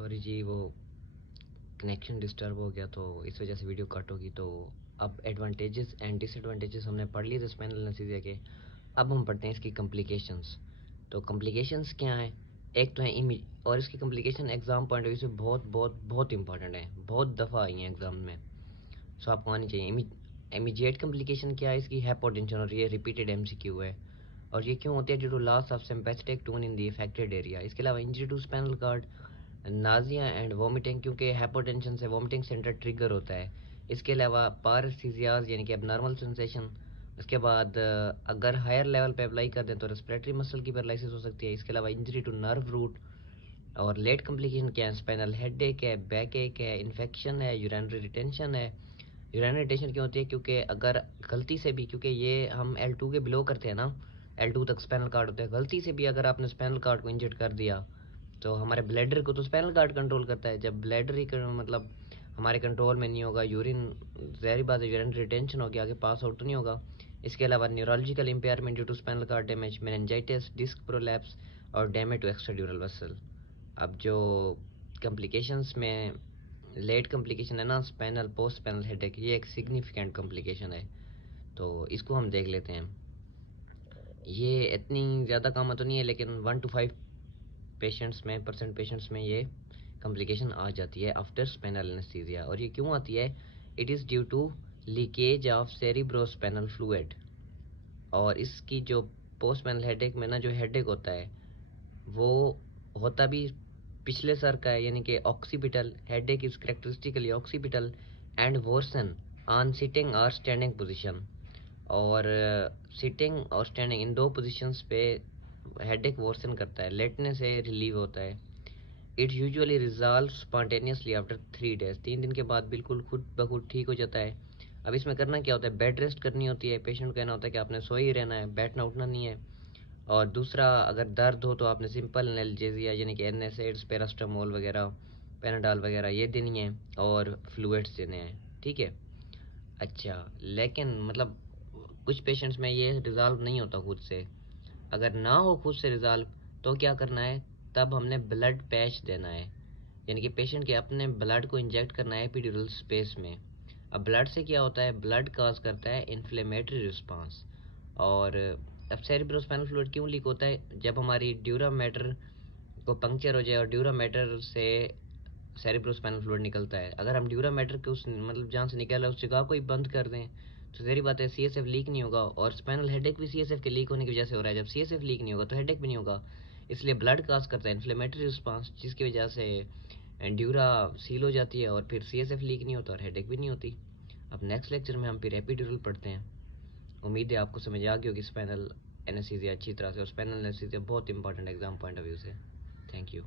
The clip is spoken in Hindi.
सॉरी जी, वो कनेक्शन डिस्टर्ब हो गया तो इस वजह से वीडियो कट होगी। तो अब एडवांटेजेस एंड डिसएडवांटेजेस हमने पढ़ लिए थे स्पाइनल एनेस्थीसिया के। अब हम पढ़ते हैं इसकी कॉम्प्लिकेशंस। तो कॉम्प्लिकेशंस क्या हैं? एक तो है इमेज, और इसकी complication exam point of view से बहुत बहुत बहुत इंपॉर्टेंट है, बहुत दफ़ा आई हैं एग्जाम में, सो आपको आनी चाहिए। इमीडिएट कॉम्प्लिकेशन क्या है इसकी? हाइपोटेंशन, और ये रिपीटेड एमसीक्यू है। और ये क्यों होती है? Due to loss of sympathetic tone in the affected area. इसके अलावा injury to spinal cord, nausea and vomiting, क्योंकि हाइपोटेंशन से वोमिटिंग सेंटर ट्रिगर होता है। इसके अलावा पारस्थीसियाज यानी कि एबनॉर्मल सेंसेशन। उसके बाद अगर हायर लेवल पे अप्लाई कर दें तो रेस्पिरेटरी मसल की पैरालिसिस हो सकती है। इसके अलावा इंजरी टू नर्व रूट। और लेट कॉम्प्लिकेशन क्या है? स्पाइनल हेडेक है, बैक एक है, इन्फेक्शन है, यूरिनरी रिटेंशन है। यूरिनरी रिटेंशन क्यों होती है? क्योंकि अगर गलती से भी, क्योंकि ये हम L2 के बिलो करते हैं ना, L2 तक स्पाइनल कार्ड होता है, गलती से भी अगर आपने स्पाइनल कार्ड को इंजर्ड कर दिया तो हमारे ब्लैडर को तो स्पाइनल कार्ड कंट्रोल करता है। जब ब्लैडर ही मतलब हमारे कंट्रोल में नहीं होगा, यूरिन, ज़ाहिर बात है यूरिन रिटेंशन होगी, आगे पास आउट नहीं होगा। इसके अलावा neurological impairment due to spinal cord damage, meningitis, disc prolapse और डैमेज टू एक्स्ट्राड्यूरल वेसल। अब जो कॉम्प्लिकेशंस में लेट कॉम्प्लिकेशन है ना, स्पाइनल पोस्ट स्पाइनल हेडेक, ये एक सिग्निफिकेंट कॉम्प्लिकेशन है। तो इसको हम देख लेते हैं। ये इतनी ज़्यादा कामन तो नहीं है, लेकिन 1 to 5 पेशेंट्स में ये कॉम्प्लिकेशन आ जाती है आफ्टर स्पाइनल एनेस्थीसिया। और ये क्यों आती है? It is due to leakage of cerebrospinal fluid. और इसकी जो पोस्ट स्पाइनल हेडेक में ना, जो हेडेक होता है वो होता भी पिछले सर का है, यानी कि occipital. Headache is characteristically occipital and worsen on sitting और स्टैंडिंग पोजीशन। और सिटिंग और स्टैंडिंग, इन दो पोजीशंस पे हेडेक वर्सन करता है, लेटने से रिलीव होता है। It usually resolve spontaneously after 3 days, 3 दिन के बाद बिल्कुल खुद ब खुद ठीक हो जाता है। अब इसमें करना क्या होता है? बेड रेस्ट करनी होती है। पेशेंट को कहना होता है कि आपने सोए ही रहना है, बैठना उठना नहीं है। और दूसरा, अगर दर्द हो तो आपने सिंपल एनाल्जेसिया यानी कि एनएसएड्स, पैरास्टामोल वगैरह, पैनाडॉल वगैरह ये देनी है, और फ्लूइड्स देने हैं। ठीक है। अच्छा, लेकिन मतलब कुछ पेशेंट्स में ये रिजॉल्व नहीं होता खुद से। अगर ना हो खुद से रिजॉल्व तो क्या करना है? तब हमने ब्लड पैच देना है, यानी कि पेशेंट के अपने ब्लड को इंजेक्ट करना है एपिड्यूरल स्पेस में। अब ब्लड से क्या होता है? ब्लड काज करता है इन्फ्लेमेटरी रिस्पांस। और अब सेरिब्रोस्पाइनल फ्लूइड क्यों लीक होता है? जब हमारी ड्यूरा मैटर को पंक्चर हो जाए और ड्यूरा मैटर से सेरिब्रोस्पाइनल फ्लूइड निकलता है, अगर हम ड्यूरा मैटर के उस मतलब जहाँ से निकल रहा है उस जगह को ही बंद कर दें तो ज़ाहिर बात है सीएसएफ लीक नहीं होगा। और स्पाइनल हेडेक भी सीएसएफ के लीक होने की वजह से हो रहा है। जब सीएसएफ लीक नहीं होगा तो हेडेक भी नहीं होगा। इसलिए ब्लड काज करता है इन्फ्लेमेटरी रिस्पांस, जिसकी वजह से ड्यूरा सील हो जाती है और फिर सीएसएफ लीक नहीं होता और हेडेक भी नहीं होती। अब नेक्स्ट लेक्चर में हम फिर एपिड्यूरल पढ़ते हैं। उम्मीद है आपको समझ आ गई होगी स्पाइनल एनेस्थीसिया अच्छी तरह से। और स्पाइनल एनेस्थीसिया बहुत important exam point of view से। Thank you.